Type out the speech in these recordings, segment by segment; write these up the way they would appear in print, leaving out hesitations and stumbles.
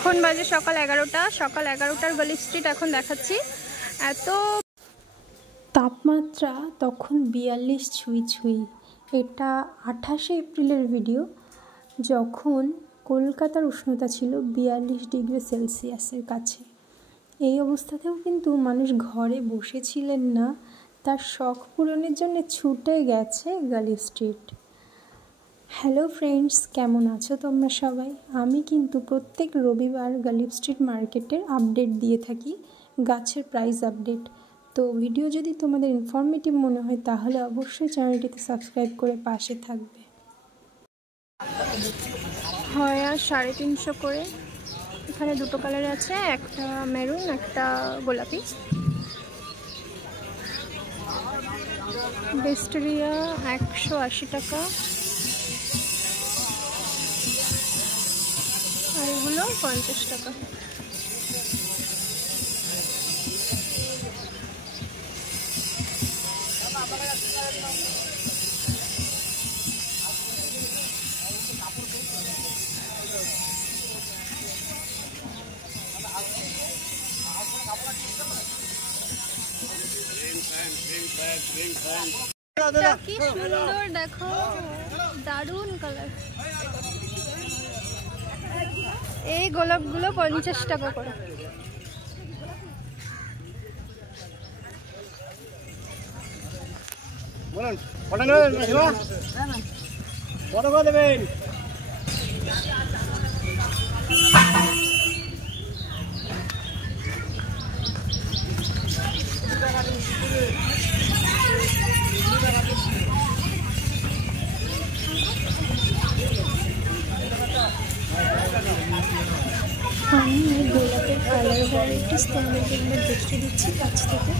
এখন বাজে সকাল 11টা। সকাল 11টার গলি স্ট্রিট এখন দেখাচ্ছি। এত তাপমাত্রা তখন 42 ছুঁই ছুঁই। এটা 28শে এপ্রিলের ভিডিও, যখন কলকাতার উষ্ণতা ছিল 42 ডিগ্রি সেলসিয়াসের কাছে। এই অবস্থাতেও কিন্তু মানুষ ঘরে বসেছিলেন না, তার শখ পূরণের জন্য ছুটে গেছে গলি স্ট্রিট। হ্যালো ফ্রেন্ডস, কেমন আছো তোমরা সবাই? আমি কিন্তু প্রত্যেক রবিবার গলি স্ট্রিট মার্কেটের আপডেট দিয়ে থাকি, গাছের প্রাইস আপডেট। তো ভিডিও যদি তোমাদের ইনফরমেটিভ মনে হয় তাহলে অবশ্যই চ্যানেলটিতে সাবস্ক্রাইব করে পাশে থাকবে। হয় আর 350 করে। এখানে দুটো কালার আছে, একটা মেরুন একটা গোলাপি। বেস্টেরিয়া 180 টাকা, আর এগুলো 50 টাকা। কি সুন্দর দেখো, দারুণ কালার। এই গোলাপগুলো 50 টাকা করে। বলুন কত নেবেন? কত করে দেবেন? আমি গোলাপের কালার ভ্যারাইটিস তোমাদেরকে দেখিয়ে দিচ্ছি কাছ থেকে।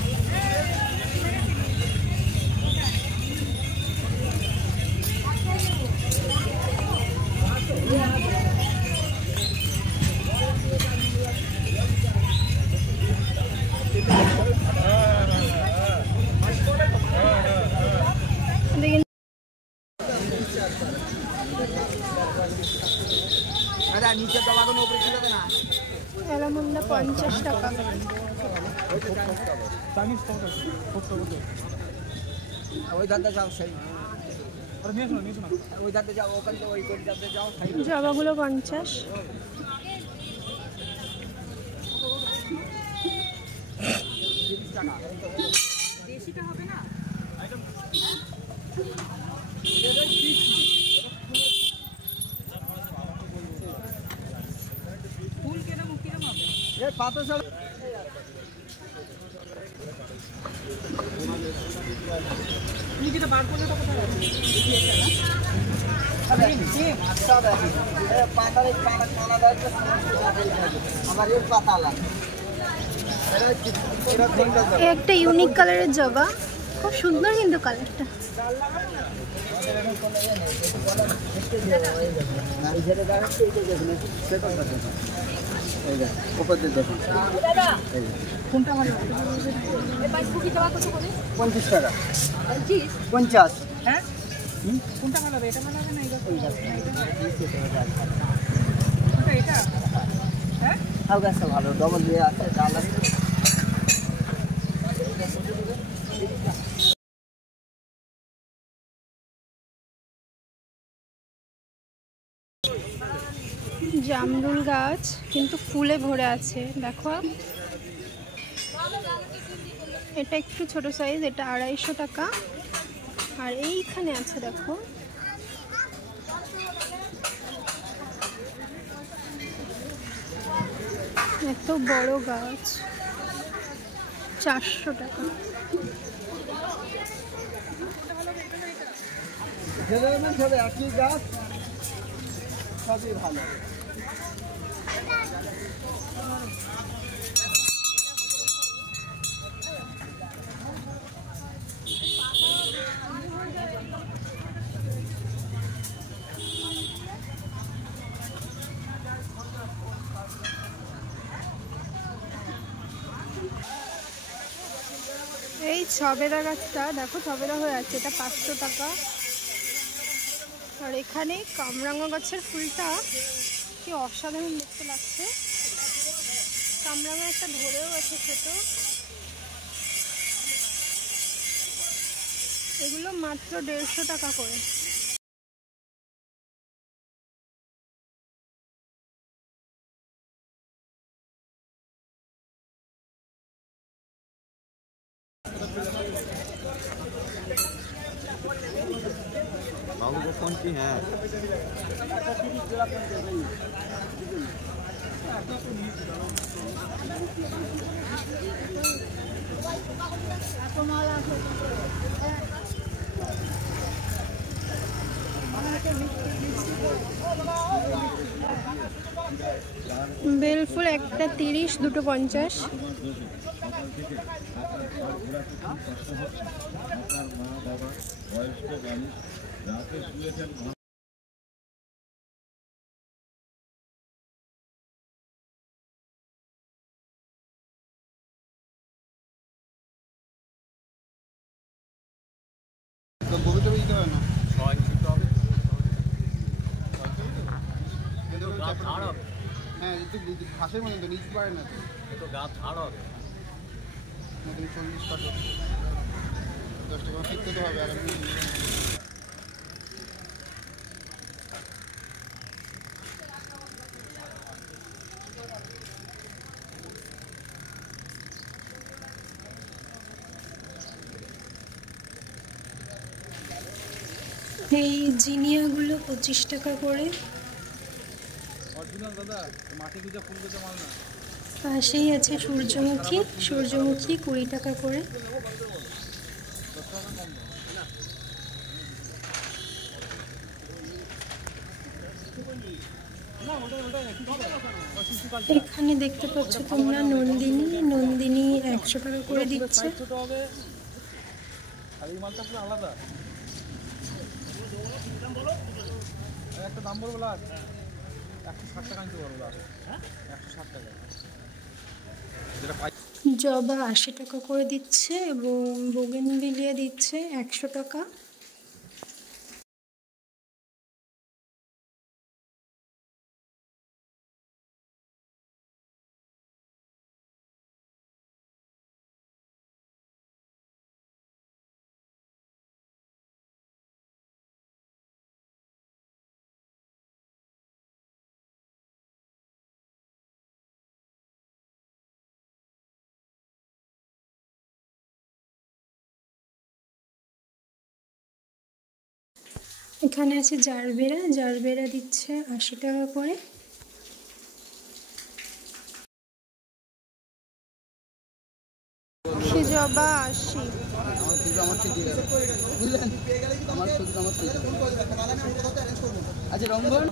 এলামুন্ডা 50 টাকা। জবাগুলো 50। একটা ইউনিক কালারের জবা, খুব সুন্দর কিন্তু কালারটা। কোনটা ভালো? 50 টাকা। 50? হ্যাঁ, কোনটা ভালো হবে? এটা ভালো হবে না এটা? হ্যাঁ, আলগাটা ভালো, ডবল দিয়ে আছে, ডাল আছে। জামরুল গাছ কিন্তু ফুলে ভরে আছে, দেখো। এটা একটু ছোট সাইজ, এটা 250 টাকা। আর এইখানে আছে দেখো, এত বড় গাছ, 400 টাকা। একই গাছ, সবই ভালো। এই ছবেদা গাছটা দেখো, ছবেদা হয়ে আছে, এটা 500 টাকা। আর এখানে কামরাঙা গাছের ফুলটা কি অসাধারণ দেখতে লাগছে। কামরাঙা একটা ধরেও আছে ছোট। এগুলো মাত্র 150 টাকা করে। बाबू को कौन सी है? বেলফুল একটা 30, দুটো 50। হ্যাঁ একটু ঘাসের মতন তো নিচ পারে না তো গাছ ছাড়ো তুমি 40 টাকা 10 টাকা কিনতে তো হবে। আর এই জিনিয়াগুলো 25 টাকা করে। পাশেই আছে সূর্যমুখী, সূর্যমুখী 20 টাকা করে। এখানে দেখতে পাচ্ছ তোমরা নন্দিনী, নন্দিনী 100 টাকা করে দিচ্ছে। একটা দাম বলবো লাগ 160 টাকা নিতে পারবো লাগ 160 টাকা। জবা 80 টাকা করে দিচ্ছে এবং বোগেনভিলিয়া দিচ্ছে 100 টাকা। এখানে আছে জারবেরা, জারবেরা দিচ্ছে 80 টাকা করে। জবা 80। আচ্ছা রঙ্গন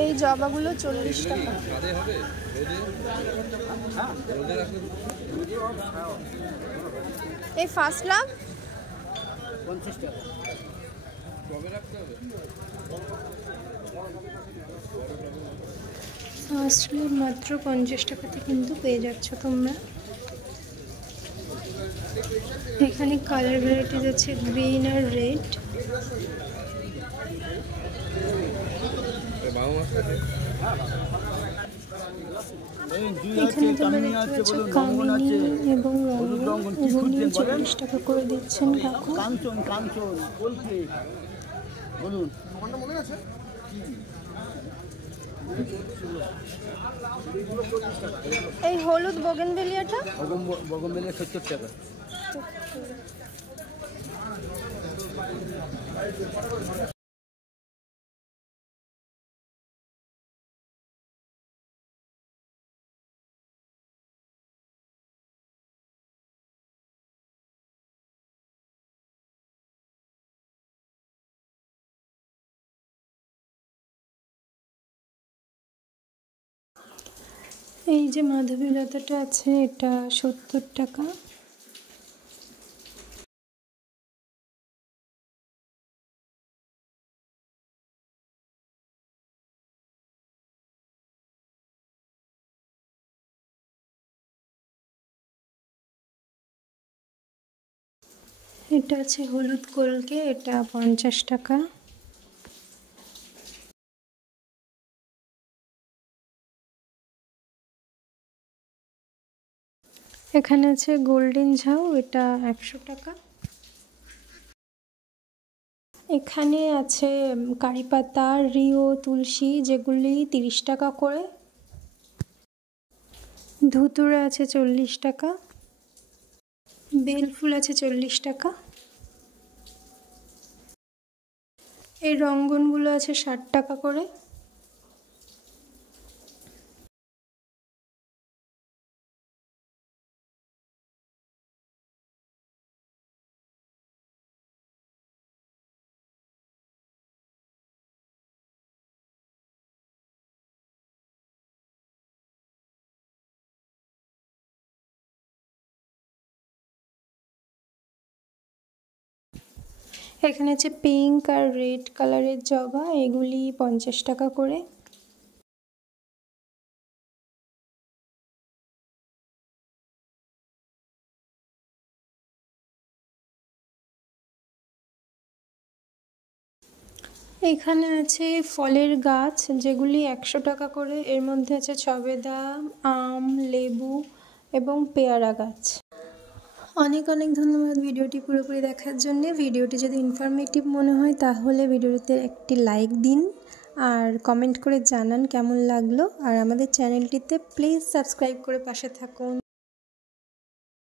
এই জবাগুলো 40 টাকা। এই ফার্স্ট লাভ 50 টাকা। আসলে মাত্র 50 টাকাতে কিন্তু পেয়ে যাচ্ছ তোমরা। এখানে কালার ভ্যারাইটিস আছে গ্রিন আর রেড। এখানে তোমরা দেখতে পাচ্ছ কামিনী এবং রঙ্গন, এগুলি 40 টাকা করে দিচ্ছেন কাকু। কাঞ্চন কাঞ্চন বলছে বলুন মনে আছে এই হলুদ বোগেনভেলিয়াটা বগনবেলিয়া 70 টাকা। এই যে মাধবীলতাটা আছে এটা 70 টাকা। এটা আছে হলুদ কলকে, এটা 50 টাকা। এখানে আছে গোল্ডেন ঝাউ, এটা 100 টাকা। এখানে আছে কারি পাতা, রিও, তুলসী, যেগুলি 30 টাকা করে। ধুতুরা আছে 40 টাকা। বেল ফুল আছে 40 টাকা। এই রঙ্গনগুলো আছে 60 টাকা করে। এখানে আছে পিঙ্ক আর রেড কালারের জবা, এগুলি 50 টাকা করে। এখানে আছে ফলের গাছ, যেগুলি 100 টাকা করে। এর মধ্যে আছে সবেদা, আম, লেবু এবং পেয়ারা গাছ। অনেক অনেক ধন্যবাদ ভিডিওটি পুরোপুরি দেখার জন্য। ভিডিওটি যদি ইনফরমেটিভ মনে হয় তাহলে ভিডিওতে একটি লাইক দিন আর কমেন্ট করে জানান কেমন লাগলো। আর আমাদের চ্যানেলটিতে প্লিজ সাবস্ক্রাইব করে পাশে থাকুন।